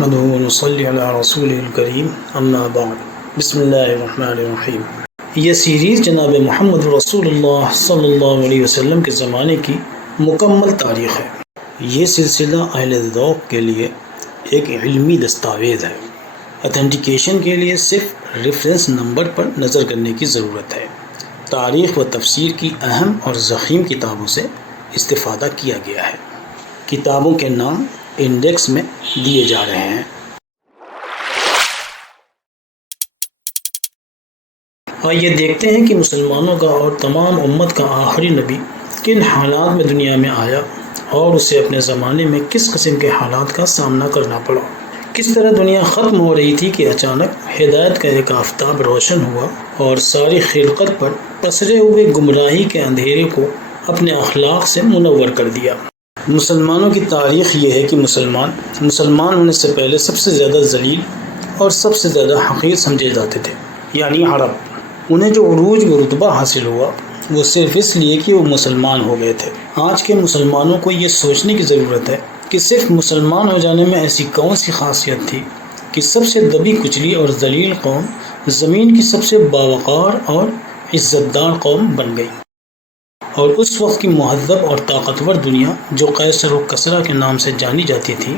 نحمده ونصلي على رسوله الكريم اما بعد بسم اللہ الرحمن الرحیم۔ یہ سیریز جناب محمد رسول اللہ صلی اللہ علیہ وسلم کے زمانے کی مکمل تاریخ ہے۔ یہ سلسلہ اہل ذوق کے لیے ایک علمی دستاویز ہے۔ اتھینٹیکیشن کے لیے صرف ریفرنس نمبر پر نظر کرنے کی ضرورت ہے۔ تاریخ و تفسیر کی اہم اور ضخیم کتابوں سے استفادہ کیا گیا ہے۔ کتابوں کے نام انڈیکس میں دیے جا رہے ہیں۔ آئیے دیکھتے ہیں کہ مسلمانوں کا اور تمام امت کا آخری نبی کن حالات میں دنیا میں آیا اور اسے اپنے زمانے میں کس قسم کے حالات کا سامنا کرنا پڑا۔ کس طرح دنیا ختم ہو رہی تھی کہ اچانک ہدایت کا ایک آفتاب روشن ہوا اور ساری خلقت پر پسرے ہوئے گمراہی کے اندھیرے کو اپنے اخلاق سے منور کر دیا۔ مسلمانوں کی تاریخ یہ ہے کہ مسلمان ہونے سے پہلے سب سے زیادہ ذلیل اور سب سے زیادہ حقیر سمجھے جاتے تھے، یعنی عرب۔ انہیں جو عروج و رتبہ حاصل ہوا وہ صرف اس لیے کہ وہ مسلمان ہو گئے تھے۔ آج کے مسلمانوں کو یہ سوچنے کی ضرورت ہے کہ صرف مسلمان ہو جانے میں ایسی کون سی خاصیت تھی کہ سب سے دبی کچلی اور ذلیل قوم زمین کی سب سے باوقار اور عزت دار قوم بن گئی، اور اس وقت کی مہذب اور طاقتور دنیا جو قیصر و کسریٰ کے نام سے جانی جاتی تھی،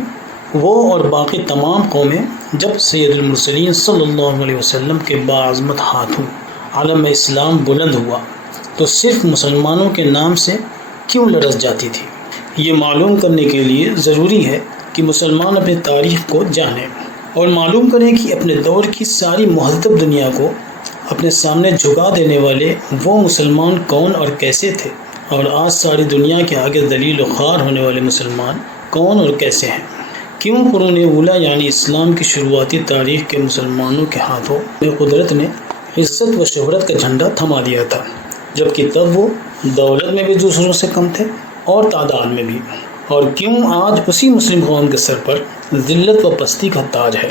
وہ اور باقی تمام قومیں جب سید المرسلین صلی اللہ علیہ وسلم کے باعظمت ہاتھوں عالم اسلام بلند ہوا تو صرف مسلمانوں کے نام سے کیوں لرز جاتی تھی؟ یہ معلوم کرنے کے لیے ضروری ہے کہ مسلمان اپنی تاریخ کو جانیں اور معلوم کریں کہ اپنے دور کی ساری مہذب دنیا کو اپنے سامنے جھکا دینے والے وہ مسلمان کون اور کیسے تھے، اور آج ساری دنیا کے آگے ذلیل و خوار ہونے والے مسلمان کون اور کیسے ہیں۔ کیوں قرون اولیٰ یعنی اسلام کی شروعاتی تاریخ کے مسلمانوں کے ہاتھوں میں قدرت نے عزت و شہرت کا جھنڈا تھما دیا تھا، جبکہ تب وہ دولت میں بھی دوسروں سے کم تھے اور تعداد میں بھی، اور کیوں آج اسی مسلم قوم کے سر پر ذلت و پستی کا تاج ہے،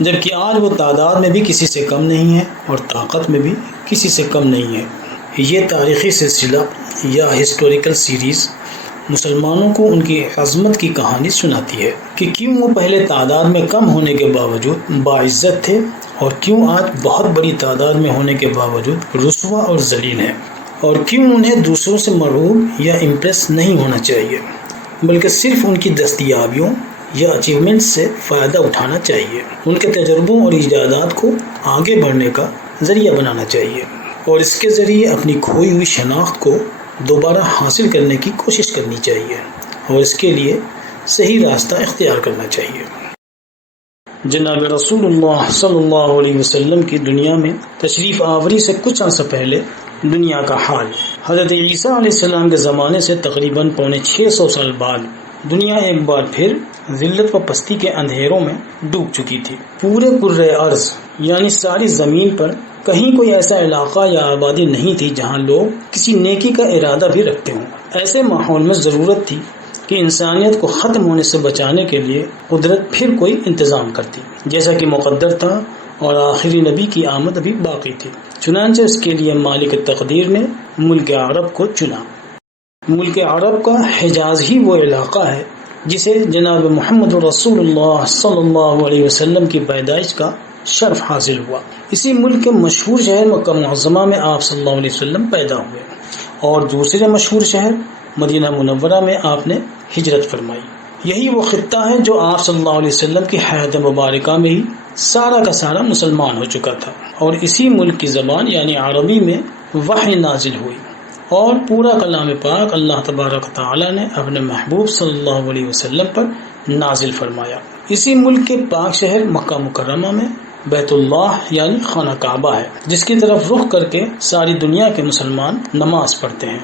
جبکہ آج وہ تعداد میں بھی کسی سے کم نہیں ہے اور طاقت میں بھی کسی سے کم نہیں ہے۔ یہ تاریخی سلسلہ یا ہسٹوریکل سیریز مسلمانوں کو ان کی عظمت کی کہانی سناتی ہے کہ کیوں وہ پہلے تعداد میں کم ہونے کے باوجود باعزت تھے اور کیوں آج بہت بڑی تعداد میں ہونے کے باوجود رسوا اور ذلیل ہیں، اور کیوں انہیں دوسروں سے مرعوب یا امپریس نہیں ہونا چاہیے بلکہ صرف ان کی دستیابیوں یا اچیومنٹس سے فائدہ اٹھانا چاہیے، ان کے تجربوں اور ایجادات کو آگے بڑھنے کا ذریعہ بنانا چاہیے اور اس کے ذریعے اپنی کھوئی ہوئی شناخت کو دوبارہ حاصل کرنے کی کوشش کرنی چاہیے اور اس کے لیے صحیح راستہ اختیار کرنا چاہیے۔ جناب رسول اللہ صلی اللہ علیہ وسلم کی دنیا میں تشریف آوری سے کچھ عرصہ پہلے دنیا کا حال حضرت عیسیٰ علیہ السلام کے زمانے سے تقریباً 650 سال بعد دنیا ایک بار پھر ذلت و پستی کے اندھیروں میں ڈوب چکی تھی۔ پورے کرۂ ارض یعنی ساری زمین پر کہیں کوئی ایسا علاقہ یا آبادی نہیں تھی جہاں لوگ کسی نیکی کا ارادہ بھی رکھتے ہوں۔ ایسے ماحول میں ضرورت تھی کہ انسانیت کو ختم ہونے سے بچانے کے لیے قدرت پھر کوئی انتظام کرتی، جیسا کہ مقدر تھا، اور آخری نبی کی آمد ابھی باقی تھی۔ چنانچہ اس کے لیے مالک تقدیر نے ملک عرب کو چنا۔ ملک عرب کا حجاز ہی وہ علاقہ ہے جسے جناب محمد رسول اللہ صلی اللہ علیہ وسلم کی پیدائش کا شرف حاصل ہوا۔ اسی ملک کے مشہور شہر مکہ معظمہ میں آپ صلی اللہ علیہ وسلم پیدا ہوئے اور دوسرے مشہور شہر مدینہ منورہ میں آپ نے ہجرت فرمائی۔ یہی وہ خطہ ہے جو آپ صلی اللہ علیہ وسلم کی حیات مبارکہ میں ہی سارا کا سارا مسلمان ہو چکا تھا، اور اسی ملک کی زبان یعنی عربی میں وحی نازل ہوئی اور پورا کلام پاک اللہ تبارک تعالی نے اپنے محبوب صلی اللہ علیہ وسلم پر نازل فرمایا۔ اسی ملک کے پاک شہر مکہ مکرمہ میں بیت اللہ یعنی خانہ کعبہ ہے، جس کی طرف رخ کر کے ساری دنیا کے مسلمان نماز پڑھتے ہیں۔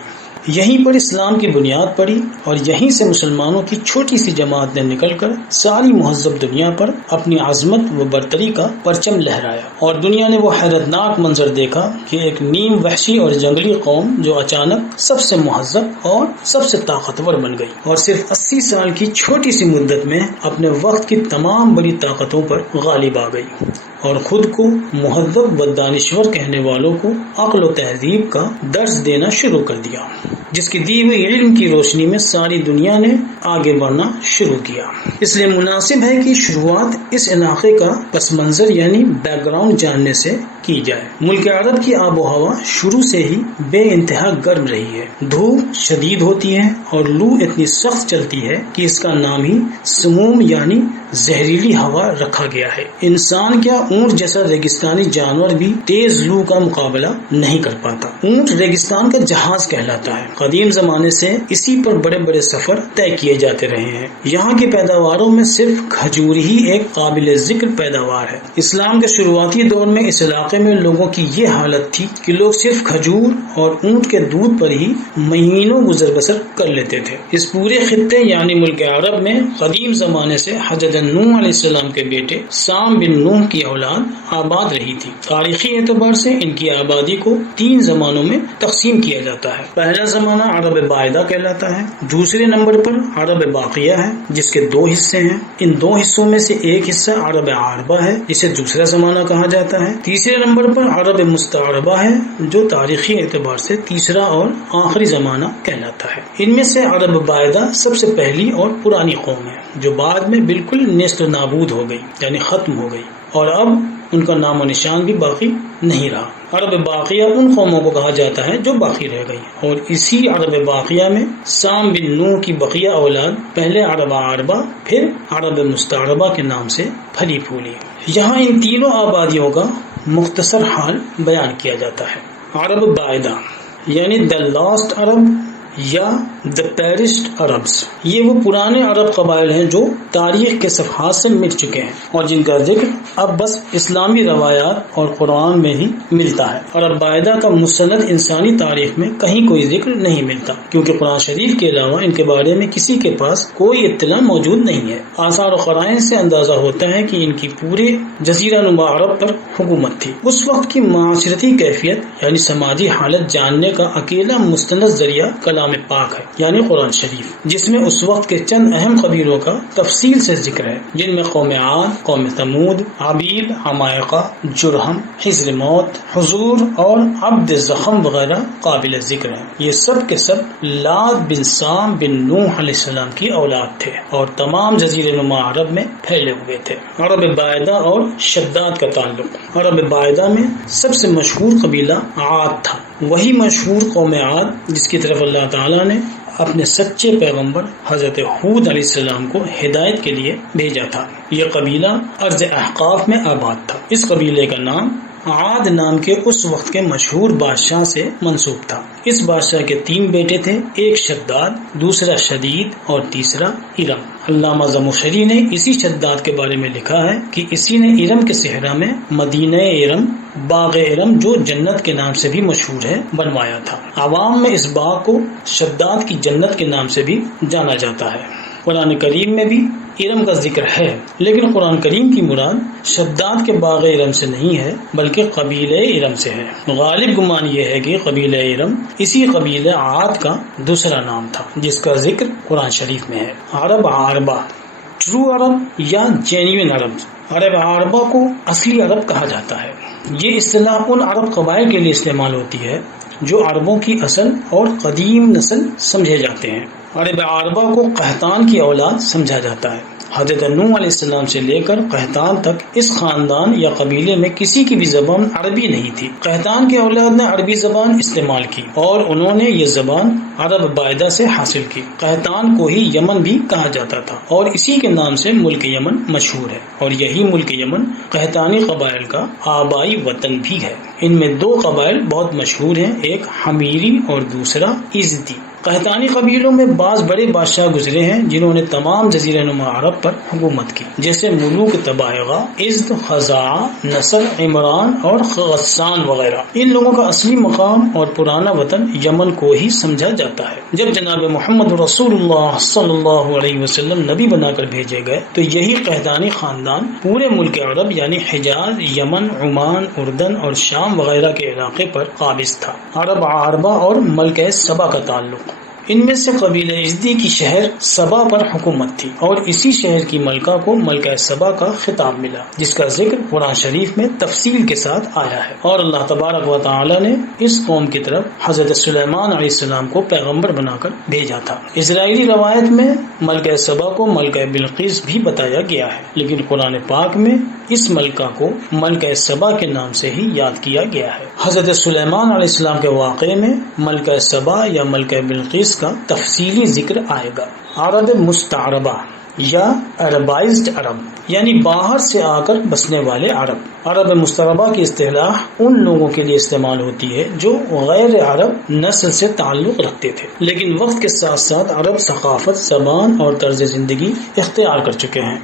یہیں پر اسلام کی بنیاد پڑی اور یہیں سے مسلمانوں کی چھوٹی سی جماعت نے نکل کر ساری مہذب دنیا پر اپنی عظمت و برتری کا پرچم لہرایا، اور دنیا نے وہ حیرتناک منظر دیکھا کہ ایک نیم وحشی اور جنگلی قوم جو اچانک سب سے مہذب اور سب سے طاقتور بن گئی اور صرف 80 سال کی چھوٹی سی مدت میں اپنے وقت کی تمام بڑی طاقتوں پر غالب آ گئی۔ اور خود کو مہذب و دانشور کہنے والوں کو عقل و تہذیب کا درس دینا شروع کر دیا، جس کی دی ہوئی علم کی روشنی میں ساری دنیا نے آگے بڑھنا شروع کیا۔ اس لیے مناسب ہے کہ شروعات اس علاقے کا پس منظر یعنی بیک گراؤنڈ جاننے سے کی جائے۔ ملک عرب کی آب و ہوا شروع سے ہی بے انتہا گرم رہی ہے، دھوپ شدید ہوتی ہے اور لو اتنی سخت چلتی ہے کہ اس کا نام ہی سموم یعنی زہریلی ہوا رکھا گیا ہے۔ انسان کیا اونٹ جیسا ریگستانی جانور بھی تیز لو کا مقابلہ نہیں کر پاتا۔ اونٹ ریگستان کا جہاز کہلاتا ہے۔ قدیم زمانے سے اسی پر بڑے بڑے سفر طے کیے جاتے رہے ہیں۔ یہاں کی پیداواروں میں صرف کھجور ہی ایک قابل ذکر پیداوار ہے۔ اسلام کے شروعاتی دور میں اس علاقے میں لوگوں کی یہ حالت تھی کہ لوگ صرف کھجور اور اونٹ کے دودھ پر ہی مہینوں گزر بسر کر لیتے تھے۔ اس پورے خطے یعنی ملک عرب میں قدیم زمانے سے حضرت نوح علیہ السلام کے بیٹے سام بن نوح کی اولاد آباد رہی تھی۔ تاریخی اعتبار سے ان کی آبادی کو 3 زمانوں میں تقسیم کیا جاتا ہے۔ پہلا زمانہ عرب باعدہ کہلاتا ہے، دوسرے نمبر پر عرب باقیہ ہے جس کے 2 حصے ہیں۔ ان 2 حصوں میں سے ایک حصہ عرب عاربہ ہے جسے دوسرا زمانہ کہا جاتا ہے۔ تیسرے نمبر پر عرب مستعربہ ہے جو تاریخی اعتبار سے تیسرا اور آخری زمانہ کہلاتا ہے۔ ان میں سے عرب باعدہ سب سے پہلی اور پرانی قوم ہے جو بعد میں بالکل نیست و نابود ہو گئی یعنی ختم ہو گئی، اور اب ان کا نام و نشان بھی باقی نہیں رہا۔ عرب باقیہ ان قوموں کو کہا جاتا ہے جو باقی رہ گئی، اور اسی عرب باقیہ میں سام بن نوح کی بقیہ اولاد پہلے عرب عاربہ پھر عرب مستعربہ کے نام سے پھلی پھولی۔ یہاں ان تینوں آبادیوں کا مختصر حال بیان کیا جاتا ہے۔ عرب باعدہ یعنی دا لاسٹ عرب یا دا پیرسٹ عربز، یہ وہ پرانے عرب قبائل ہیں جو تاریخ کے صفحات سے مٹ چکے ہیں اور جن کا ذکر اب بس اسلامی روایات اور قرآن میں ہی ملتا ہے۔ عرب باعدہ کا مستند انسانی تاریخ میں کہیں کوئی ذکر نہیں ملتا، کیونکہ قرآن شریف کے علاوہ ان کے بارے میں کسی کے پاس کوئی اطلاع موجود نہیں ہے۔ آثار و قرائن سے اندازہ ہوتا ہے کہ ان کی پورے جزیرہ نما عرب پر حکومت تھی۔ اس وقت کی معاشرتی کیفیت یعنی سماجی حالت جاننے کا اکیلا مستند ذریعہ کلام پاک ہے یعنی قرآن شریف، جس میں اس وقت کے چند اہم قبیلوں کا تفصیل سے ذکر ہے، جن میں قوم عاد، قوم ثمود، عبیل، عمائقہ، جرہم، حجر موت، حضور اور عبد زخم وغیرہ قابل ذکر ہیں۔ یہ سب کے سب لاد بن سام بن نوح علیہ السلام کی اولاد تھے اور تمام جزیرہ نما عرب میں پھیلے ہوئے تھے۔ عرب باعدہ اور شداد کا تعلق۔ عرب باعدہ میں سب سے مشہور قبیلہ عاد تھا، وہی مشہور قوم عاد جس کی طرف اللہ تعالیٰ نے اپنے سچے پیغمبر حضرت ہود علیہ السلام کو ہدایت کے لیے بھیجا تھا۔ یہ قبیلہ ارض احقاف میں آباد تھا۔ اس قبیلے کا نام عاد نام کے اس وقت کے مشہور بادشاہ سے منسوب تھا۔ اس بادشاہ کے 3 بیٹے تھے، ایک شداد، دوسرا شدید اور تیسرا ارم۔ علامہ زمخشری نے اسی شداد کے بارے میں لکھا ہے کہ اسی نے ارم کے صحرا میں مدینہ ارم، باغ ارم جو جنت کے نام سے بھی مشہور ہے، بنوایا تھا۔ عوام میں اس باغ کو شداد کی جنت کے نام سے بھی جانا جاتا ہے۔ قرآن کریم میں بھی ارم کا ذکر ہے، لیکن قرآن کریم کی مراد شداد کے باغ ارم سے نہیں ہے بلکہ قبیلہ ارم سے ہے۔ غالب گمان یہ ہے کہ قبیلہ ارم اسی قبیلہ عاد کا دوسرا نام تھا جس کا ذکر قرآن شریف میں ہے۔ عرب عاربہ، ٹرو عرب یا جینوین عرب۔ عرب عاربہ کو اصلی عرب کہا جاتا ہے۔ یہ اصطلاح ان عرب قبائل کے لیے استعمال ہوتی ہے جو عربوں کی اصل اور قدیم نسل سمجھے جاتے ہیں۔ عرب عاربہ کو قحطان کی اولاد سمجھا جاتا ہے۔ حضرت نوح علیہ السلام سے لے کر قحطان تک اس خاندان یا قبیلے میں کسی کی بھی زبان عربی نہیں تھی۔ قحطان کی اولاد نے عربی زبان استعمال کی اور انہوں نے یہ زبان عرب باعدہ سے حاصل کی۔ قحطان کو ہی یمن بھی کہا جاتا تھا اور اسی کے نام سے ملک یمن مشہور ہے، اور یہی ملک یمن قحطانی قبائل کا آبائی وطن بھی ہے۔ ان میں 2 قبائل بہت مشہور ہیں، ایک حمیری اور دوسرا ازدی۔ قحطانی قبیلوں میں بعض بڑے بادشاہ گزرے ہیں جنہوں نے تمام جزیرہ نما عرب پر حکومت کی، جیسے ملوک تبائغہ، ازد، خزاعہ، نصر، عمران اور غسان وغیرہ۔ ان لوگوں کا اصلی مقام اور پرانا وطن یمن کو ہی سمجھا جاتا ہے۔ جب جناب محمد رسول اللہ صلی اللہ علیہ وسلم نبی بنا کر بھیجے گئے تو یہی قحطانی خاندان پورے ملک عرب یعنی حجاز، یمن، عمان، اردن اور شام وغیرہ کے علاقے پر قابض تھا۔ عرب عاربہ اور ملکہ سبا کا تعلق۔ ان میں سے قبیلہ ازدی کی شہر سبا پر حکومت تھی، اور اسی شہر کی ملکہ کو ملکہ سبا کا خطاب ملا، جس کا ذکر قرآن شریف میں تفصیل کے ساتھ آیا ہے۔ اور اللہ تبارک و تعالی نے اس قوم کی طرف حضرت سلیمان علیہ السلام کو پیغمبر بنا کر بھیجا تھا۔ اسرائیلی روایت میں ملکہ سبا کو ملکہ بلقیس بھی بتایا گیا ہے، لیکن قرآن پاک میں اس ملکہ کو ملکہ سبا کے نام سے ہی یاد کیا گیا ہے۔ حضرت سلیمان علیہ السلام کے واقعے میں ملکہ سبا یا ملکہ بلقیس کا تفصیلی ذکر آئے گا۔ عرب مستعربہ یا عربائزڈ عرب یعنی باہر سے آ کر بسنے والے عرب۔ عرب مستعربہ کی اصطلاح ان لوگوں کے لیے استعمال ہوتی ہے جو غیر عرب نسل سے تعلق رکھتے تھے، لیکن وقت کے ساتھ ساتھ عرب ثقافت، زبان اور طرز زندگی اختیار کر چکے ہیں۔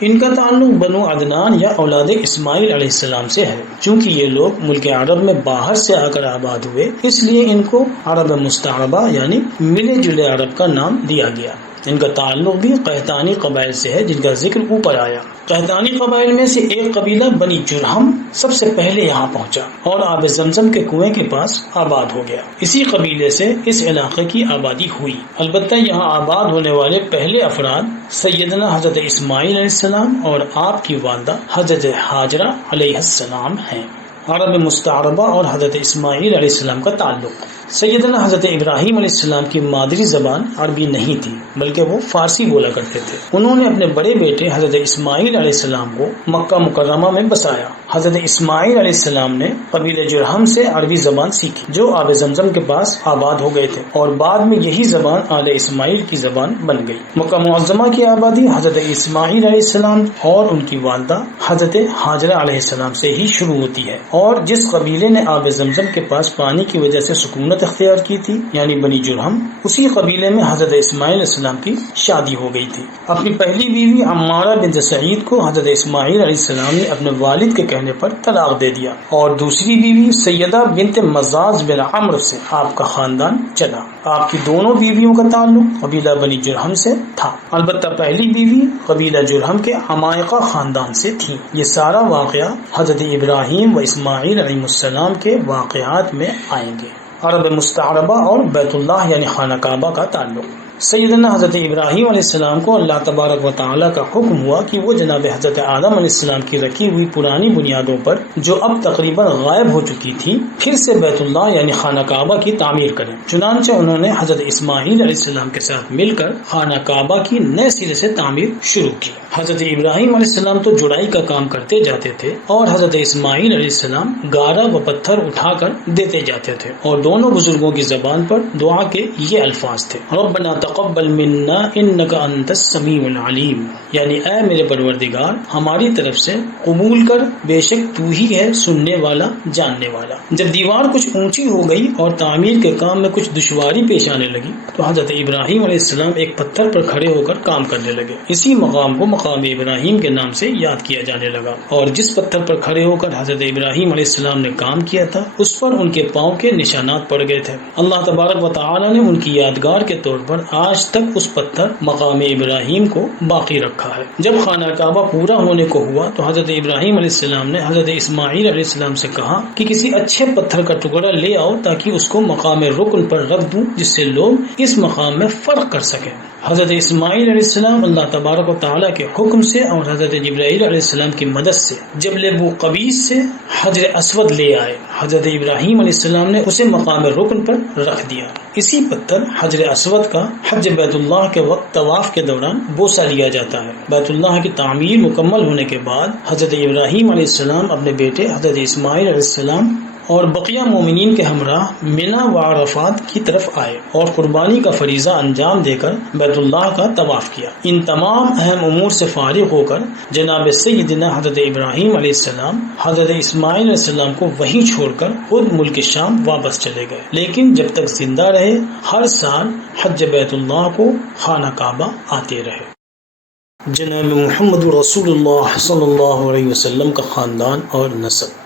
ان کا تعلق بنو عدنان یا اولاد اسماعیل علیہ السلام سے ہے۔ چونکہ یہ لوگ ملک عرب میں باہر سے آ کر آباد ہوئے، اس لیے ان کو عرب مستعربہ یعنی ملے جلے عرب کا نام دیا گیا۔ ان کا تعلق بھی قحطانی قبائل سے ہے، جن کا ذکر اوپر آیا۔ قحطانی قبائل میں سے ایک قبیلہ بنی جرہم سب سے پہلے یہاں پہنچا اور آب زمزم کے کنویں کے پاس آباد ہو گیا۔ اسی قبیلے سے اس علاقے کی آبادی ہوئی۔ البتہ یہاں آباد ہونے والے پہلے افراد سیدنا حضرت اسماعیل علیہ السلام اور آپ کی والدہ حضرت ہاجرہ علیہ السلام ہیں۔ عرب مستعربہ اور حضرت اسماعیل علیہ السلام کا تعلق۔ سیدنا حضرت ابراہیم علیہ السلام کی مادری زبان عربی نہیں تھی، بلکہ وہ فارسی بولا کرتے تھے۔ انہوں نے اپنے بڑے بیٹے حضرت اسماعیل علیہ السلام کو مکہ مکرمہ میں بسایا۔ حضرت اسماعیل علیہ السلام نے قبیلہ جرہم سے عربی زبان سیکھی، جو آب زمزم کے پاس آباد ہو گئے تھے، اور بعد میں یہی زبان آل اسماعیل کی زبان بن گئی۔ مکہ معظمہ کی آبادی حضرت اسماعیل علیہ السلام اور ان کی والدہ حضرت ہاجرہ علیہ السلام سے ہی شروع ہوتی ہے، اور جس قبیلے نے آب زمزم کے پاس پانی کی وجہ سے سکونت اختیار کی تھی یعنی بنی جرہم، اسی قبیلے میں حضرت اسماعیل علیہ السلام کی شادی ہو گئی تھی۔ اپنی پہلی بیوی عمارہ بنت سعید کو حضرت اسماعیل علیہ السلام نے اپنے والد کے کہنے پر طلاق دے دیا، اور دوسری بیوی سیدہ بنت مزاز بن عمرو سے آپ کا خاندان چلا۔ آپ کی دونوں بیویوں کا تعلق قبیلہ بنی جرہم سے تھا، البتہ پہلی بیوی قبیلہ جرہم کے عمائقہ خاندان سے تھی۔ یہ سارا واقعہ حضرت ابراہیم و اسماعیل علیہ السلام کے واقعات میں آئیں گے۔ عرب مستعربہ اور بیت اللہ یعنی خانہ کعبہ کا تعلق۔ سیدنا حضرت ابراہیم علیہ السلام کو اللہ تبارک و تعالیٰ کا حکم ہوا کہ وہ جناب حضرت آدم علیہ السلام کی رکھی ہوئی پرانی بنیادوں پر، جو اب تقریباً غائب ہو چکی تھی، پھر سے بیت اللہ یعنی خانہ کعبہ کی تعمیر کریں۔ چنانچہ انہوں نے حضرت اسماعیل علیہ السلام کے ساتھ مل کر خانہ کعبہ کی نئے سرے سے تعمیر شروع کی۔ حضرت ابراہیم علیہ السلام تو جڑائی کا کام کرتے جاتے تھے، اور حضرت اسماعیل علیہ السلام گارا و پتھر اٹھا کر دیتے جاتے تھے، اور دونوں بزرگوں کی زبان پر دعا کے یہ الفاظ تھے: ربنا تقبل منا انک انت السمیع العلیم، یعنی اے میرے پروردگار ہماری طرف سے قبول کر، بے شک تو ہی ہے سننے والا جاننے والا۔ جب دیوار کچھ اونچی ہو گئی اور تعمیر کے کام میں کچھ دشواری پیش آنے لگی تو حضرت ابراہیم علیہ السلام ایک پتھر پر کھڑے ہو کر کام کرنے لگے۔ اسی مقام کو مقام ابراہیم کے نام سے یاد کیا جانے لگا، اور جس پتھر پر کھڑے ہو کر حضرت ابراہیم علیہ السلام نے کام کیا تھا اس پر ان کے پاؤں کے نشانات پڑ گئے تھے۔ اللہ تبارک و تعالی نے ان کی یادگار کے طور پر آج تک اس پتھر مقام ابراہیم کو باقی رکھا ہے۔ جب خانہ کعبہ پورا ہونے کو ہوا تو حضرت ابراہیم علیہ السلام نے حضرت اسماعیل علیہ السلام سے کہا کہ کسی اچھے پتھر کا ٹکڑا لے آؤ تاکہ اس کو مقام رکن پر رکھ دوں، جس سے لوگ اس مقام میں فرق کر سکیں۔ حضرت اسماعیل علیہ السلام اللہ تبارک و تعالیٰ کے حکم سے اور حضرت جبرائیل علیہ السلام کی مدد سے جب لبو قبیس سے حجر اسود لے آئے، حضرت ابراہیم علیہ السلام نے اسے مقام رکن پر رکھ دیا۔ اسی پتھر حجر اسود کا حج بیت اللہ کے وقت طواف کے دوران بوسہ لیا جاتا ہے۔ بیت اللہ کی تعمیر مکمل ہونے کے بعد حضرت ابراہیم علیہ السلام اپنے بیٹے حضرت اسماعیل علیہ السلام اور بقیہ مومنین کے ہمراہ منا و عرفات کی طرف آئے اور قربانی کا فریضہ انجام دے کر بیت اللہ کا طواف کیا۔ ان تمام اہم امور سے فارغ ہو کر جناب سیدنا حضرت ابراہیم علیہ السلام حضرت اسماعیل علیہ السلام کو وہیں چھوڑ کر خود ملک شام واپس چلے گئے، لیکن جب تک زندہ رہے ہر سال حج بیت اللہ کو خانہ کعبہ آتے رہے۔ جناب محمد رسول اللہ صلی اللہ علیہ وسلم کا خاندان اور نسب۔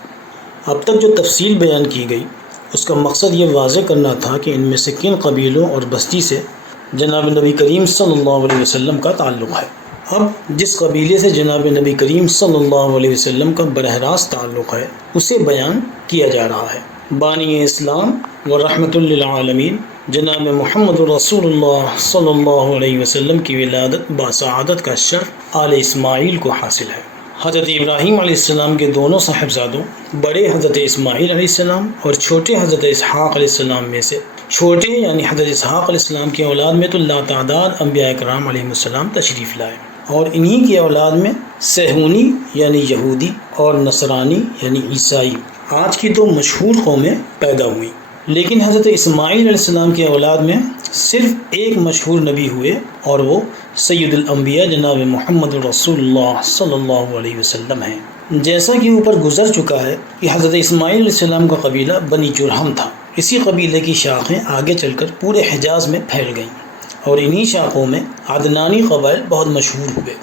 اب تک جو تفصیل بیان کی گئی اس کا مقصد یہ واضح کرنا تھا کہ ان میں سے کن قبیلوں اور بستی سے جناب نبی کریم صلی اللہ علیہ وسلم کا تعلق ہے۔ اب جس قبیلے سے جناب نبی کریم صلی اللہ علیہ وسلم کا براہ راست تعلق ہے اسے بیان کیا جا رہا ہے۔ بانی اسلام و رحمت للعالمین جناب محمد رسول اللہ صلی اللہ علیہ وسلم کی ولادت باسعادت کا شرف آل اسماعیل کو حاصل ہے۔ حضرت ابراہیم علیہ السلام کے دونوں صاحبزادوں، بڑے حضرت اسماعیل علیہ السلام اور چھوٹے حضرت اسحاق علیہ السلام میں سے چھوٹے یعنی حضرت اسحاق علیہ السلام کی اولاد میں تو لاتعداد انبیاء کرام علیہ السلام تشریف لائے، اور انہی کی اولاد میں صہیونی یعنی یہودی اور نصرانی یعنی عیسائی آج کی دو مشہور قومیں پیدا ہوئیں۔ لیکن حضرت اسماعیل علیہ السلام کی اولاد میں صرف ایک مشہور نبی ہوئے، اور وہ سید الانبیاء جناب محمد رسول اللہ صلی اللہ علیہ وسلم ہیں۔ جیسا کہ اوپر گزر چکا ہے کہ حضرت اسماعیل علیہ السلام کا قبیلہ بنی جرہم تھا۔ اسی قبیلے کی شاخیں آگے چل کر پورے حجاز میں پھیل گئیں، اور انہی شاخوں میں عدنانی قبائل بہت مشہور ہوئے۔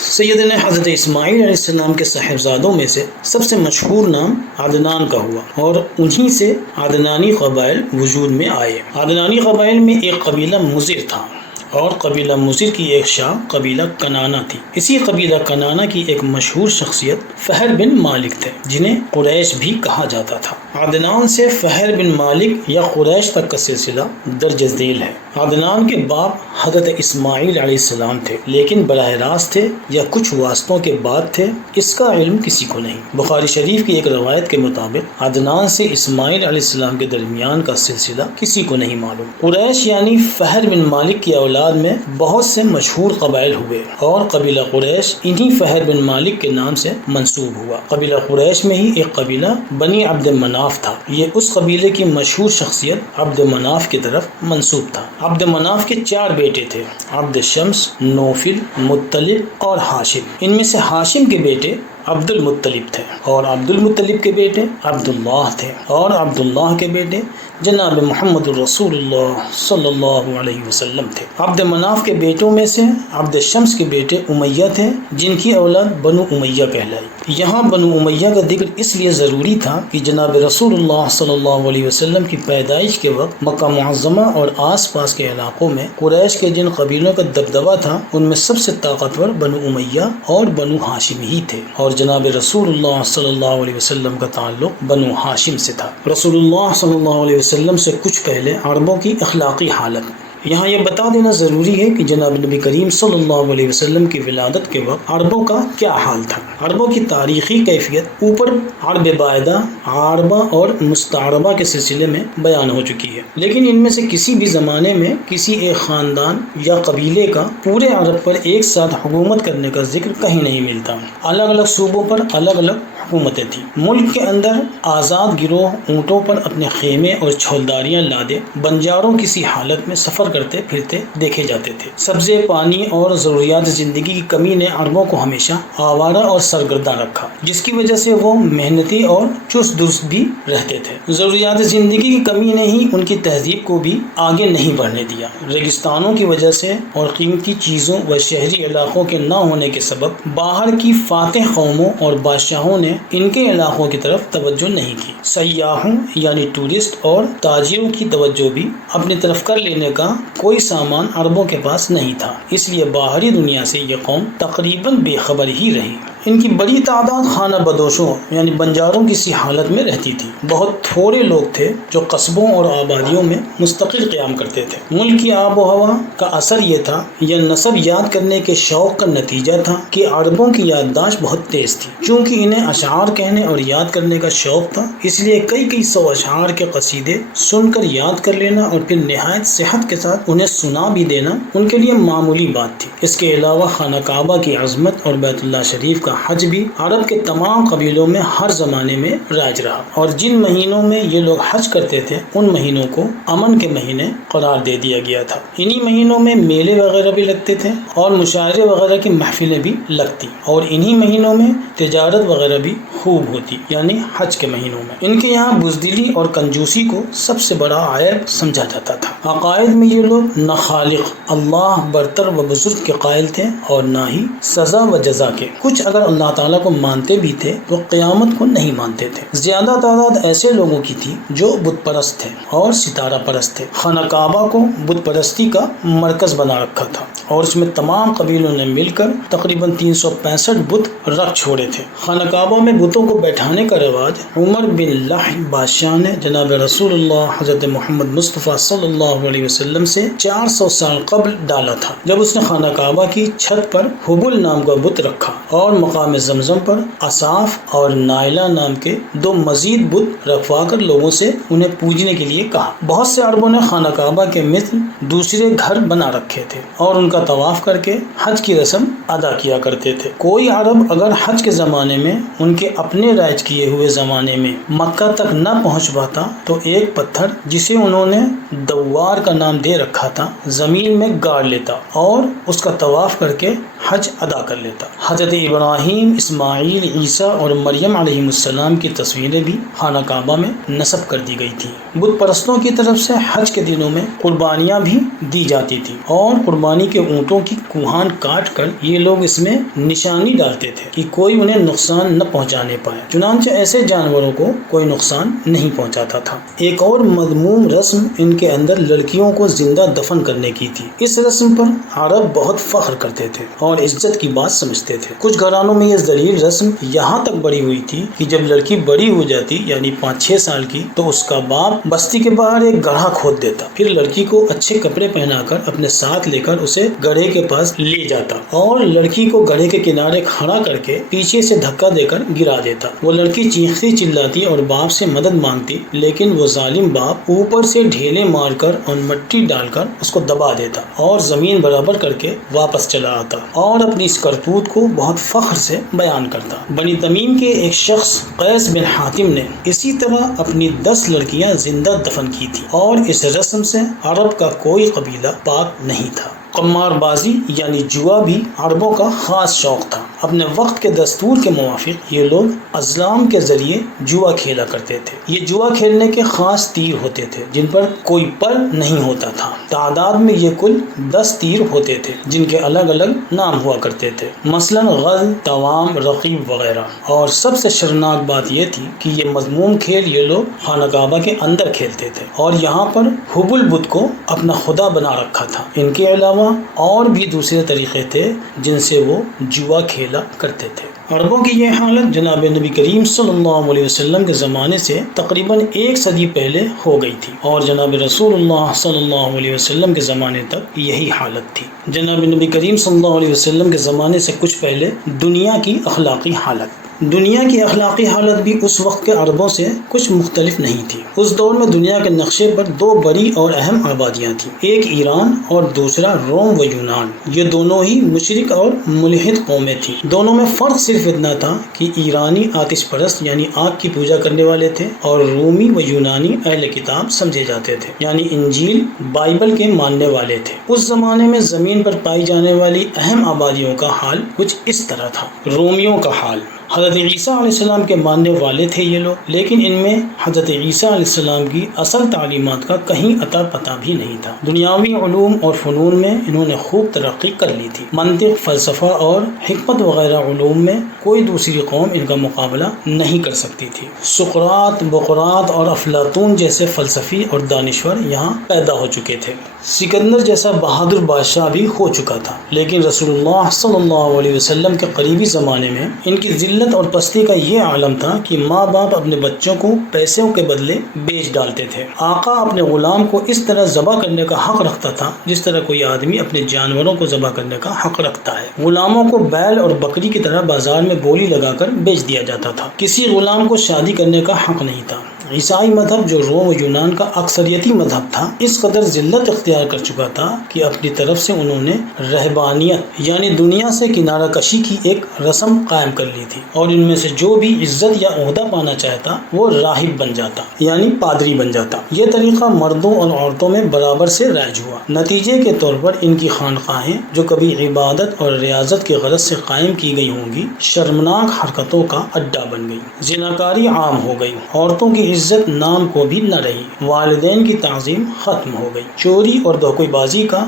سیدنا حضرت اسماعیل علیہ السلام کے صاحبزادوں میں سے سب سے مشہور نام عدنان کا ہوا، اور انہی سے عدنانی قبائل وجود میں آئے۔ عدنانی قبائل میں ایک قبیلہ مضر تھا، اور قبیلہ مضر کی ایک شاخ قبیلہ کنانہ تھی۔ اسی قبیلہ کنانہ کی ایک مشہور شخصیت فہر بن مالک تھے، جنہیں قریش بھی کہا جاتا تھا۔ عدنان سے فہر بن مالک یا قریش تک کا سلسلہ درج ذیل ہے۔ عدنان کے باپ حضرت اسماعیل علیہ السلام تھے، لیکن براہ راست تھے یا کچھ واسطوں کے بعد تھے، اس کا علم کسی کو نہیں۔ بخاری شریف کی ایک روایت کے مطابق عدنان سے اسماعیل علیہ السلام کے درمیان کا سلسلہ کسی کو نہیں معلوم۔ قریش یعنی فہر بن مالک کی اولاد میں بہت سے مشہور قبائل ہوئے، اور قبیلہ قریش انہی فہر بن مالک کے نام سے منسوب ہوا۔ قبیلہ قریش میں ہی ایک قبیلہ بنی عبد مناف تھا، یہ اس قبیلے کی مشہور شخصیت عبد مناف کی طرف منسوب تھا۔ عبد مناف کے 4 بیٹے تھے، عبد شمس، نوفل، مطلب اور ہاشم۔ ان میں سے ہاشم کے بیٹے عبد المطلب تھے، اور عبد المطلب کے بیٹے عبداللہ تھے، اور عبداللہ کے بیٹے جناب محمد رسول اللہ صلی اللہ علیہ وسلم تھے۔ عبد مناف کے بیٹوں میں سے عبد شمس کے بیٹے امیہ تھے، جن کی اولاد بنو امیہ کہلائی۔ یہاں بنو امیہ کا ذکر اس لیے ضروری تھا کہ جناب رسول اللہ صلی اللہ علیہ وسلم کی پیدائش کے وقت مکہ معظمہ اور آس پاس کے علاقوں میں قریش کے جن قبیلوں کا دبدبہ تھا، ان میں سب سے طاقتور بنو امیہ اور بنو ہاشم ہی تھے، اور جناب رسول اللہ صلی اللہ علیہ وسلم کا تعلق بنو ہاشم سے تھا۔ رسول اللہ صلی اللہ علیہ وسلم سے کچھ پہلے عربوں کی اخلاقی حالت۔ یہاں یہ بتا دینا ضروری ہے کہ جناب نبی کریم صلی اللہ علیہ وسلم کی ولادت کے وقت عربوں کا کیا حال تھا۔ عربوں کی تاریخی کیفیت اوپر عرب باعدہ، عاربہ اور مستعربہ کے سلسلے میں بیان ہو چکی ہے، لیکن ان میں سے کسی بھی زمانے میں کسی ایک خاندان یا قبیلے کا پورے عرب پر ایک ساتھ حکومت کرنے کا ذکر کہیں نہیں ملتا۔ الگ الگ صوبوں پر الگ الگ حکومتیں تھیں۔ ملک کے اندر آزاد گروہ اونٹوں پر اپنے خیمے اور چھولداریاں لادے بنجاروں کسی حالت میں سفر کرتے پھرتے دیکھے جاتے تھے۔ سبزے، پانی اور ضروریات زندگی کی کمی نے عربوں کو ہمیشہ آوارہ اور سرگرداں رکھا، جس کی وجہ سے وہ محنتی اور چست درست بھی رہتے تھے۔ ضروریات زندگی کی کمی نے ہی ان کی تہذیب کو بھی آگے نہیں بڑھنے دیا۔ ریگستانوں کی وجہ سے اور قیمتی چیزوں و شہری علاقوں کے نہ ہونے کے سبب باہر کی فاتح قوموں اور بادشاہوں نے ان کے علاقوں کی طرف توجہ نہیں کی۔ سیاحوں یعنی ٹورسٹ اور تاجروں کی توجہ بھی اپنی طرف کر لینے کا کوئی سامان عربوں کے پاس نہیں تھا، اس لیے باہری دنیا سے یہ قوم تقریباً بے خبر ہی رہی۔ ان کی بڑی تعداد خانہ بدوشوں یعنی بنجاروں کی سی حالت میں رہتی تھی۔ بہت تھوڑے لوگ تھے جو قصبوں اور آبادیوں میں مستقل قیام کرتے تھے۔ ملک کی آب و ہوا کا اثر یہ تھا، یہ نسب یاد کرنے کے شوق کا نتیجہ تھا کہ عربوں کی یادداشت بہت تیز تھی۔ چونکہ انہیں اشعار کہنے اور یاد کرنے کا شوق تھا، اس لیے کئی 100 اشعار کے قصیدے سن کر یاد کر لینا اور پھر نہایت صحت کے ساتھ انہیں سنا بھی دینا ان کے لیے معمولی بات تھی۔ اس کے علاوہ خانہ کعبہ کی عظمت اور بیت اللہ شریف کا حج بھی عرب کے تمام قبیلوں میں ہر زمانے میں رائج رہا، اور جن مہینوں میں یہ لوگ حج کرتے تھے ان مہینوں کو امن کے مہینے قرار دے دیا گیا تھا۔ انہی مہینوں میں میلے وغیرہ بھی لگتے تھے اور مشاعرے وغیرہ کی محفلیں بھی لگتی، اور انہی مہینوں میں تجارت وغیرہ بھی خوب ہوتی، یعنی حج کے مہینوں میں۔ ان کے یہاں بزدلی اور کنجوسی کو سب سے بڑا عیب سمجھا جاتا تھا۔ عقائد میں یہ لوگ نہ خالق اللہ برتر و بزرگ کے قائل تھے اور نہ ہی سزا و جزا کے۔ کچھ اگر اللہ تعالیٰ کو مانتے بھی تھے وہ قیامت کو نہیں مانتے تھے۔ زیادہ تعداد ایسے لوگوں کی تھی جو بت پرست تھے اور ستارہ پرست تھے۔ خانہ کعبہ کو بت پرستی کا مرکز بنا رکھا تھا اور اس میں تمام قبیلوں نے مل کر تقریباً 365 بت رکھ چھوڑے تھے۔ خانہ کعبہ میں بتوں کو بیٹھانے کا رواج عمر بن لحی بادشاہ نے جناب رسول اللہ حضرت محمد مصطفیٰ صلی اللہ علیہ وسلم سے 400 سال قبل ڈالا تھا، جب اس نے خانہ کعبہ کی چھت پر حبل نام کا بت رکھا اور مقام زمزم پر اصاف اور نائلہ نام کے 2 مزید بت رکھوا کر لوگوں سے انہیں پوجنے کے لیے کہا۔ بہت سے عربوں نے خانہ کعبہ کے مثل دوسرے گھر بنا رکھے تھے اور ان کا طواف کر کے حج کی رسم ادا کیا کرتے تھے۔ کوئی عرب اگر حج کے زمانے میں ان کے اپنے رائج کیے ہوئے زمانے میں مکہ تک نہ پہنچ پاتا تو ایک پتھر جسے انہوں نے دوار کا نام دے رکھا تھا زمین میں گاڑ لیتا اور اس کا طواف کر کے حج ادا کر لیتا۔ حضرت ابراہیم، اسماعیل، عیسیٰ اور مریم علیہ السلام کی تصویریں بھی خانہ کعبہ میں نصب کر دی گئی تھی۔ بت پرستوں کی طرف سے حج کے دنوں میں قربانیاں بھی دی جاتی تھی اور قربانی کے اونٹوں کی کوہان کاٹ کر یہ لوگ اس میں نشانی ڈالتے تھے کہ کوئی انہیں نقصان نہ پہنچانے پائے، چنانچہ ایسے جانوروں کو کوئی نقصان نہیں پہنچاتا تھا۔ ایک اور مذموم رسم ان کے اندر لڑکیوں کو زندہ دفن کرنے کی تھی۔ اس رسم پر عرب بہت فخر کرتے تھے اور عزت کی بات سمجھتے تھے۔ کچھ گھرانوں میں یہ ذلیل رسم یہاں تک بڑی ہوئی تھی کہ جب لڑکی بڑی ہو جاتی یعنی 5-6 سال کی تو اس کا باپ بستی کے باہر ایک گڑھا کھود دیتا، پھر لڑکی کو اچھے کپڑے پہنا کر اپنے ساتھ لے کر اسے گڑھے کے پاس لے جاتا اور لڑکی کو گڑھے کے کنارے کھڑا کر کے پیچھے سے دھکا دے کر گرا دیتا۔ وہ لڑکی چیختی چلاتی اور باپ سے مدد مانگتی، لیکن وہ ظالم باپ اوپر سے ڈھیلے مار کر اور مٹی ڈال کر اس کو دبا دیتا اور زمین برابر کر کے واپس چلا آتا اور اپنی اس کرتوت کو بہت فخر سے بیان کرتا۔ بنی تمیم کے ایک شخص قیس بن حاتم نے اسی طرح اپنی 10 لڑکیاں زندہ دفن کی تھی اور اس رسم سے عرب کا کوئی قبیلہ پاک نہیں تھا۔ قمار بازی یعنی جوا بھی عربوں کا خاص شوق تھا۔ اپنے وقت کے دستور کے موافق یہ لوگ ازلام کے ذریعے جوا کھیلا کرتے تھے۔ یہ جوا کھیلنے کے خاص تیر ہوتے تھے جن پر کوئی پر نہیں ہوتا تھا۔ تعداد میں یہ کل 10 تیر ہوتے تھے جن کے الگ الگ نام ہوا کرتے تھے، مثلا غز، توام، رقیب وغیرہ۔ اور سب سے شرمناک بات یہ تھی کہ یہ مذموم کھیل یہ لوگ خانہ کعبہ کے اندر کھیلتے تھے اور یہاں پر حبل بت کو اپنا خدا بنا رکھا تھا۔ ان کے علاوہ اور بھی دوسرے طریقے تھے جن سے وہ جوا کھیلا کرتے تھے۔ عربوں کی یہ حالت جناب نبی کریم صلی اللہ علیہ وسلم کے زمانے سے تقریباً 1 صدی پہلے ہو گئی تھی اور جناب رسول اللہ صلی اللہ علیہ وسلم کے زمانے تک یہی حالت تھی۔ جناب نبی کریم صلی اللہ علیہ وسلم کے زمانے سے کچھ پہلے دنیا کی اخلاقی حالت بھی اس وقت کے عربوں سے کچھ مختلف نہیں تھی۔ اس دور میں دنیا کے نقشے پر 2 بڑی اور اہم آبادیاں تھیں، ایک ایران اور دوسرا روم و یونان۔ یہ دونوں ہی مشرک اور ملحد قومیں تھیں۔ دونوں میں فرق صرف اتنا تھا کہ ایرانی آتش پرست یعنی آگ کی پوجا کرنے والے تھے اور رومی و یونانی اہل کتاب سمجھے جاتے تھے، یعنی انجیل بائبل کے ماننے والے تھے۔ اس زمانے میں زمین پر پائی جانے والی اہم آبادیوں کا حال کچھ اس طرح تھا۔ رومیوں کا حال، حضرت عیسیٰ علیہ السلام کے ماننے والے تھے یہ لوگ، لیکن ان میں حضرت عیسیٰ علیہ السلام کی اصل تعلیمات کا کہیں اتا پتہ بھی نہیں تھا۔ دنیاوی علوم اور فنون میں انہوں نے خوب ترقی کر لی تھی۔ منطق، فلسفہ اور حکمت وغیرہ علوم میں کوئی دوسری قوم ان کا مقابلہ نہیں کر سکتی تھی۔ سقراط، بقراط اور افلاطون جیسے فلسفی اور دانشور یہاں پیدا ہو چکے تھے۔ سکندر جیسا بہادر بادشاہ بھی ہو چکا تھا، لیکن رسول اللہ صلی اللہ علیہ وسلم کے قریبی زمانے میں ان کی ذلت اور پستی کا یہ عالم تھا کہ ماں باپ اپنے بچوں کو پیسوں کے بدلے بیچ ڈالتے تھے۔ آقا اپنے غلام کو اس طرح ذبح کرنے کا حق رکھتا تھا جس طرح کوئی آدمی اپنے جانوروں کو ذبح کرنے کا حق رکھتا ہے۔ غلاموں کو بیل اور بکری کی طرح بازار میں بولی لگا کر بیچ دیا جاتا تھا۔ کسی غلام کو شادی کرنے کا حق نہیں تھا۔ عیسائی مذہب جو روم و یونان کا اکثریتی مذہب تھا اس قدر ذلت اختیار کر چکا تھا کہ اپنی طرف سے انہوں نے رہبانیت یعنی دنیا سے کنارہ کشی کی ایک رسم قائم کر لی تھی اور ان میں سے جو بھی عزت یا عہدہ پانا چاہتا وہ راہب بن جاتا یعنی پادری بن جاتا۔ یہ طریقہ مردوں اور عورتوں میں برابر سے رائج ہوا۔ نتیجے کے طور پر ان کی خانقاہیں جو کبھی عبادت اور ریاضت کی غرض سے قائم کی گئی ہوں گی شرمناک حرکتوں کا اڈا بن گئی۔ زناکاری عام ہو گئی، عورتوں کی عزت نام کو بھی نہ رہی، والدین کی تعظیم ختم ہو گئی، چوری اور دھوکے بازی کا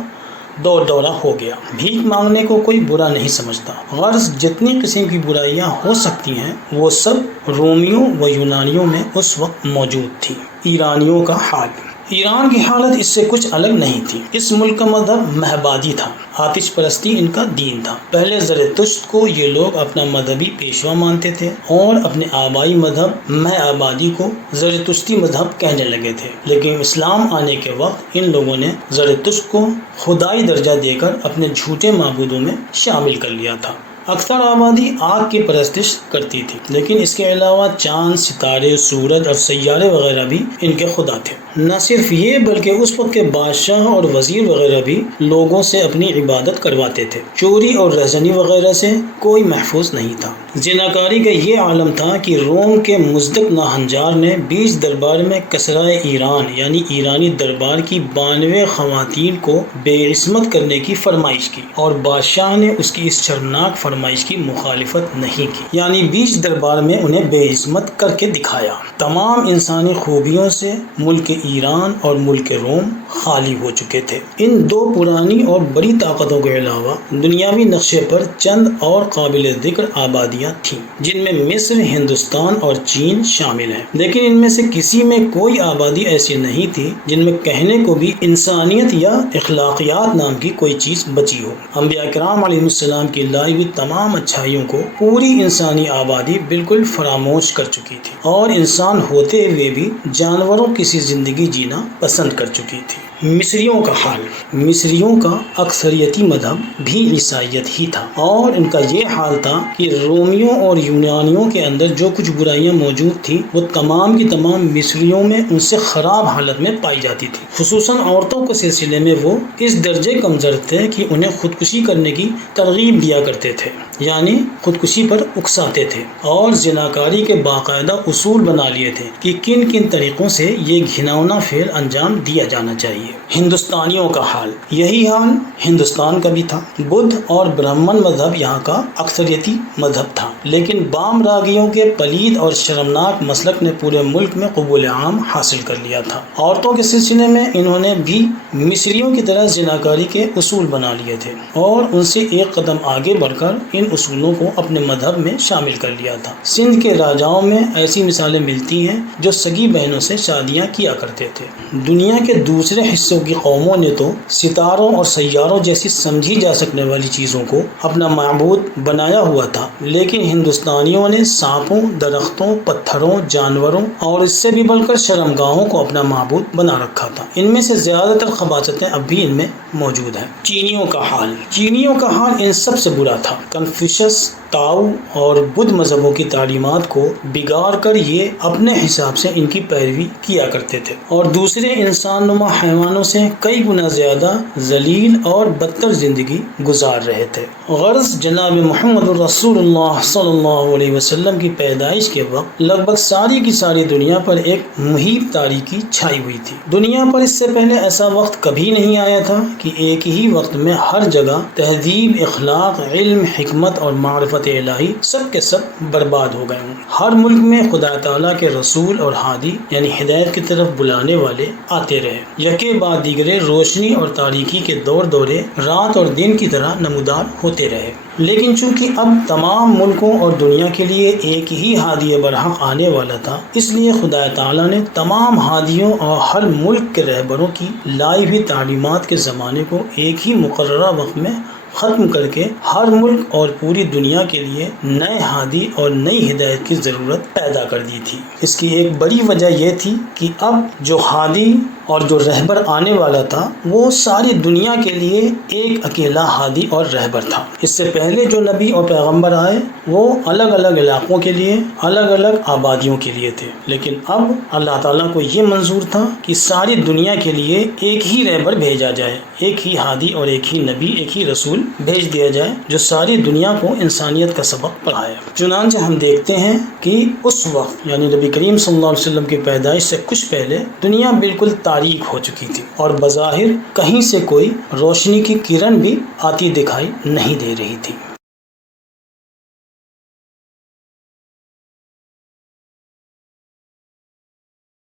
دور دورہ ہو گیا۔ بھیک مانگنے کو کوئی برا نہیں سمجھتا، غرض جتنی قسم کی برائیاں ہو سکتی ہیں وہ سب رومیوں و یونانیوں میں اس وقت موجود تھی۔ ایرانیوں کا حال۔ ایران کی حالت اس سے کچھ الگ نہیں تھی۔ اس ملک کا مذہب مہبادی تھا، آتش پرستی ان کا دین تھا۔ پہلے زرتشت کو یہ لوگ اپنا مذہبی پیشوا مانتے تھے اور اپنے آبائی مذہب مہ آبادی کو زرتشتی مذہب کہنے لگے تھے، لیکن اسلام آنے کے وقت ان لوگوں نے زرتشت کو خدائی درجہ دے کر اپنے جھوٹے معبودوں میں شامل کر لیا تھا۔ اکثر آبادی آگ کی پرستش کرتی تھی، لیکن اس کے علاوہ چاند، ستارے، سورج اور سیارے وغیرہ بھی ان کے خدا تھے۔ نہ صرف یہ بلکہ اس وقت کے بادشاہ اور وزیر وغیرہ بھی لوگوں سے اپنی عبادت کرواتے تھے۔ چوری اور رہزنی وغیرہ سے کوئی محفوظ نہیں تھا۔ زناکاری کا یہ عالم تھا کہ روم کے مزدک ناہنجار نے بیچ دربار میں کسرائے ایران یعنی ایرانی دربار کی 92 خواتین کو بے عصمت کرنے کی فرمائش کی، اور بادشاہ نے اس کی اس شرمناک فرمائش کی مخالفت نہیں کی، یعنی بیچ دربار میں انہیں بے عصمت کر کے دکھایا۔ تمام انسانی خوبیوں سے ملک ایران اور ملک روم خالی ہو چکے تھے۔ ان دو پرانی اور بڑی طاقتوں کے علاوہ دنیاوی نقشے پر چند اور قابل ذکر آبادیاں تھیں، جن میں مصر، ہندوستان اور چین شامل ہیں، لیکن ان میں سے کسی میں کوئی آبادی ایسی نہیں تھی جن میں کہنے کو بھی انسانیت یا اخلاقیات نام کی کوئی چیز بچی ہو۔ انبیاء کرام علیہ السلام کی لائی ہوئی تمام اچھائیوں کو پوری انسانی آبادی بالکل فراموش کر چکی تھی، اور انسان ہوتے ہوئے بھی جانوروں کی سی زندگی جینا پسند کر چکی تھی۔ مصریوں کا حال۔ مصریوں کا اکثریتی مذہب بھی عیسائیت ہی تھا، اور ان کا یہ حال تھا کہ رومیوں اور یونانیوں کے اندر جو کچھ برائیاں موجود تھیں وہ تمام کی تمام مصریوں میں ان سے خراب حالت میں پائی جاتی تھی۔ خصوصاً عورتوں کے سلسلے میں وہ اس درجے کمزور تھے کہ انہیں خودکشی کرنے کی ترغیب دیا کرتے تھے، یعنی خودکشی پر اکساتے تھے، اور زناکاری کے باقاعدہ اصول بنا لیے تھے کہ کن کن طریقوں سے یہ گھناؤنا فعل انجام دیا جانا چاہیے۔ ہندوستانیوں کا حال۔ یہی حال ہندوستان کا بھی تھا۔ بدھ اور برہمن مذہب یہاں کا اکثریتی مذہب تھا، لیکن بام راگیوں کے پلید اور شرمناک مسلک نے پورے ملک میں قبول عام حاصل کر لیا تھا۔ عورتوں کے سلسلے میں انہوں نے بھی مصریوں کی طرح زناکاری کے اصول بنا لیے تھے، اور ان سے ایک قدم آگے بڑھ کر ان اصولوں کو اپنے مذہب میں شامل کر لیا تھا۔ سندھ کے راجاؤں میں ایسی مثالیں ملتی ہیں جو سگی بہنوں سے شادیاں کیا کرتے تھے۔ دنیا کے دوسرے حصوں کی قوموں نے تو ستاروں اور سیاروں جیسی سمجھی جا سکنے والی چیزوں کو اپنا معبود بنایا ہوا تھا، لیکن ہندوستانیوں نے سانپوں، درختوں، پتھروں، جانوروں اور اس سے بھی بڑھ کر شرمگاہوں کو اپنا معبود بنا رکھا تھا۔ ان میں سے زیادہ تر خباثتیں اب بھی ان میں موجود ہیں۔ چینیوں کا حال۔ چینیوں کا حال ان سب سے برا تھا۔ کنفیوشس، تاؤ اور بدھ مذہبوں کی تعلیمات کو بگاڑ کر یہ اپنے حساب سے ان کی پیروی کیا کرتے تھے، اور دوسرے انسان نما حیوانوں سے کئی گنا زیادہ ذلیل اور بدتر زندگی گزار رہے تھے۔ غرض جناب محمد رسول اللہ صلی اللہ علیہ وسلم کی پیدائش کے وقت لگ بھگ ساری کی ساری دنیا پر ایک مہیب تاریکی چھائی ہوئی تھی۔ دنیا پر اس سے پہلے ایسا وقت کبھی نہیں آیا تھا کہ ایک ہی وقت میں ہر جگہ تہذیب، اخلاق، علم، حکمت اور معرفت الہی سب کے سب برباد ہو گئے ہوں۔ ہر ملک میں خدا تعالیٰ کے رسول اور ہادی یعنی ہدایت کی طرف بلانے والے آتے رہے، یکے بعد دیگرے روشنی اور تاریکی کے دور دورے رات اور دن کی طرح نمودار ہوتے رہے، لیکن چونکہ اب تمام ملکوں اور دنیا کے لیے ایک ہی ہادی برحق آنے والا تھا، اس لیے خدا تعالیٰ نے تمام ہادیوں اور ہر ملک کے رہبروں کی لائی ہوئی تعلیمات کے زمانے کو ایک ہی مقررہ وقت میں ختم کر کے ہر ملک اور پوری دنیا کے لیے نئے ہادی اور نئی ہدایت کی ضرورت پیدا کر دی تھی۔ اس کی ایک بڑی وجہ یہ تھی کہ اب جو ہادی اور جو رہبر آنے والا تھا وہ ساری دنیا کے لیے ایک اکیلا ہادی اور رہبر تھا۔ اس سے پہلے جو نبی اور پیغمبر آئے وہ الگ الگ علاقوں کے لیے، الگ الگ آبادیوں کے لیے تھے، لیکن اب اللہ تعالیٰ کو یہ منظور تھا کہ ساری دنیا کے لیے ایک ہی رہبر بھیجا جائے، ایک ہی ہادی اور ایک ہی نبی، ایک ہی رسول بھیج دیا جائے جو ساری دنیا کو انسانیت کا سبق پڑھائے۔ چنانچہ ہم دیکھتے ہیں کہ اس وقت یعنی نبی کریم صلی اللہ علیہ وسلم کی پیدائش سے کچھ پہلے دنیا بالکل تاریک ہو چکی تھی، اور بظاہر کہیں سے کوئی روشنی کی کرن بھی آتی دکھائی نہیں دے رہی تھی۔